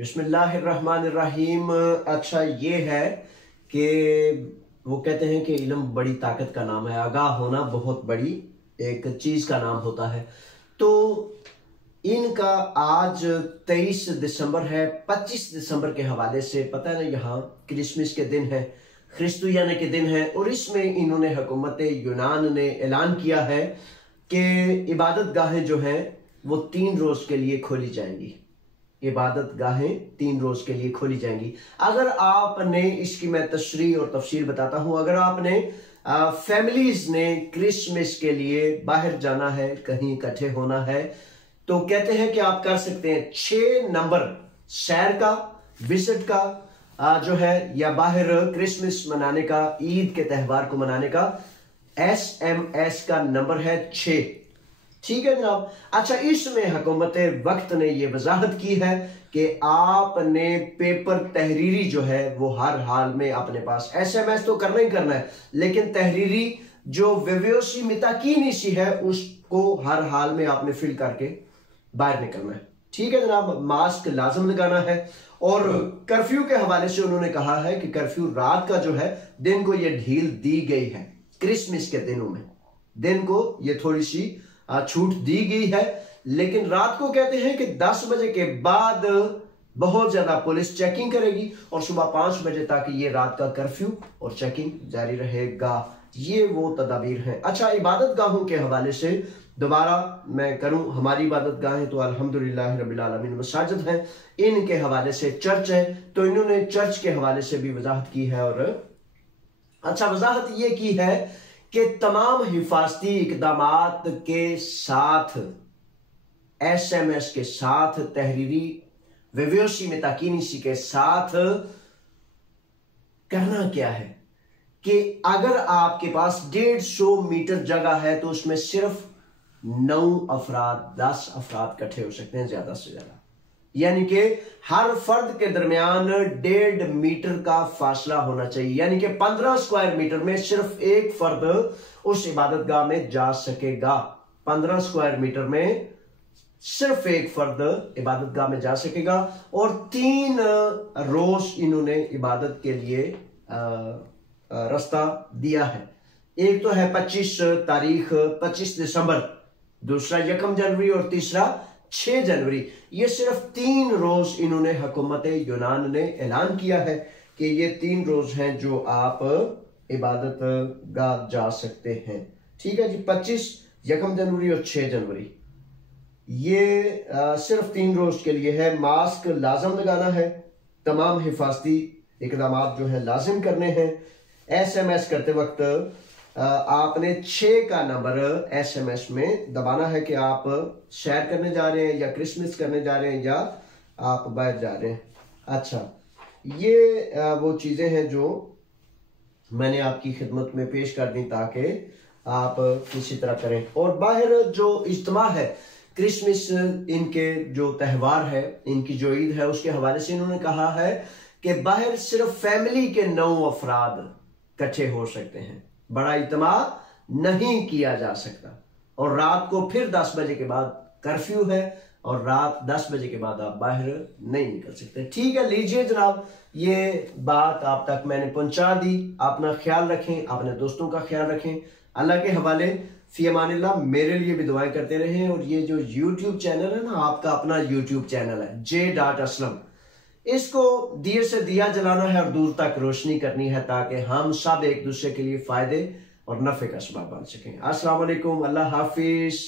बिस्मिल्लाहिर्रहमानिर्रहीम। अच्छा ये है कि वो कहते हैं कि इल्म बड़ी ताकत का नाम है, आगाह होना बहुत बड़ी एक चीज का नाम होता है। तो इनका आज 23 दिसंबर है। 25 दिसंबर के हवाले से पता है ना, यहाँ क्रिसमस के दिन है, ख्रिस्तुयाने के दिन है, और इसमें इन्होंने हुकूमत यूनान ने ऐलान किया है कि इबादत गाहें जो हैं वो 3 रोज के लिए खोली जाएंगी। इबादत गाहें 3 रोज के लिए खोली जाएंगी। अगर आपने इसकी मैं तशरीह और तफसील बताता हूं, अगर आपने फैमिलीज ने क्रिसमस के लिए बाहर जाना है, कहीं इकट्ठे होना है, तो कहते हैं कि आप कर सकते हैं 6 नंबर सैर का, विजिट का जो है, या बाहर क्रिसमस मनाने का, ईद के त्यौहार को मनाने का SMS का नंबर है 6। ठीक है जनाब। अच्छा, इसमें हुकूमत वक्त ने यह वजाहत की है कि आपने पेपर तहरीरी जो है वो हर हाल में अपने पास, SMS तो करना ही करना है, लेकिन तहरीरी जो विवेसी मिताकीनी सी है उसको हर हाल में आपने फिल करके बाहर निकलना है। ठीक है जनाब। मास्क लाजम लगाना है। और कर्फ्यू के हवाले से उन्होंने कहा है कि कर्फ्यू रात का जो है, दिन को यह ढील दी गई है। क्रिसमस के दिनों में दिन को यह थोड़ी सी छूट दी गई है, लेकिन रात को कहते हैं कि 10 बजे के बाद बहुत ज्यादा पुलिस चेकिंग करेगी और सुबह 5 बजे तक ये रात का कर्फ्यू और चेकिंग जारी रहेगा। ये वो तदाबीर हैं। अच्छा, इबादत गाहों के हवाले से दोबारा मैं करूं, हमारी इबादत गाहें तो अल्हम्दुलिल्लाह रब्बिल आलमीन मसाजिद हैं, इनके हवाले से चर्च है, तो इन्होंने चर्च के हवाले से भी वजाहत की है। और अच्छा, वजाहत ये की है कि तमाम हिफाजती इकदामात के साथ, SMS के साथ, तहरीरी विवेसी में ताकीनीसी के साथ करना क्या है कि अगर आपके पास 150 मीटर जगह है तो उसमें सिर्फ 9 अफराद, 10 अफराद इकट्ठे हो सकते हैं, ज्यादा से ज्यादा, यानी कि हर फर्द के दरमियान 1.5 मीटर का फासला होना चाहिए, यानी कि 15 स्क्वायर मीटर में सिर्फ एक फर्द उस इबादत गाह में जा सकेगा। 15 स्क्वायर मीटर में सिर्फ एक फर्द इबादत गाह में जा सकेगा। और 3 रोज इन्होंने इबादत के लिए रास्ता दिया है। एक तो है 25 दिसंबर, दूसरा 1 जनवरी और तीसरा 6 जनवरी। ये सिर्फ 3 रोज इन्होंने हुकूमत यूनान ने ऐलान किया है कि ये 3 रोज हैं जो आप इबादत गाह जा सकते हैं। ठीक है जी। 25, 1 जनवरी और 6 जनवरी ये सिर्फ 3 रोज के लिए है। मास्क लाजम लगाना है, तमाम हिफाजती इकदामात जो है लाजिम करने हैं। SMS करते वक्त आपने 6 का नंबर SMS में दबाना है कि आप सैर करने जा रहे हैं, या क्रिसमस करने जा रहे हैं, या आप बाहर जा रहे हैं। अच्छा, ये वो चीजें हैं जो मैंने आपकी खिदमत में पेश कर दी ताकि आप इसी तरह करें। और बाहर जो इज्तिमा है, क्रिसमस, इनके जो त्यौहार है, इनकी जो ईद है, उसके हवाले से इन्होंने कहा है कि बाहर सिर्फ फैमिली के 9 अफराद इकट्ठे हो सकते हैं, बड़ा इज्तिमा नहीं किया जा सकता। और रात को फिर 10 बजे के बाद कर्फ्यू है, और रात 10 बजे के बाद आप बाहर नहीं निकल सकते। ठीक है, लीजिए जनाब, ये बात आप तक मैंने पहुंचा दी। अपना ख्याल रखें, अपने दोस्तों का ख्याल रखें। अल्लाह के हवाले, फी अमानिल्लाह। मेरे लिए भी दुआएं करते रहें। और ये जो YouTube चैनल है ना, आपका अपना YouTube चैनल है J.Aslam, इसको दिए से दिया जलाना है और दूर तक रोशनी करनी है, ताकि हम सब एक दूसरे के लिए फायदे और नफे का सबब बन सकें। अस्सलाम वालेकुम, अल्लाह हाफिज।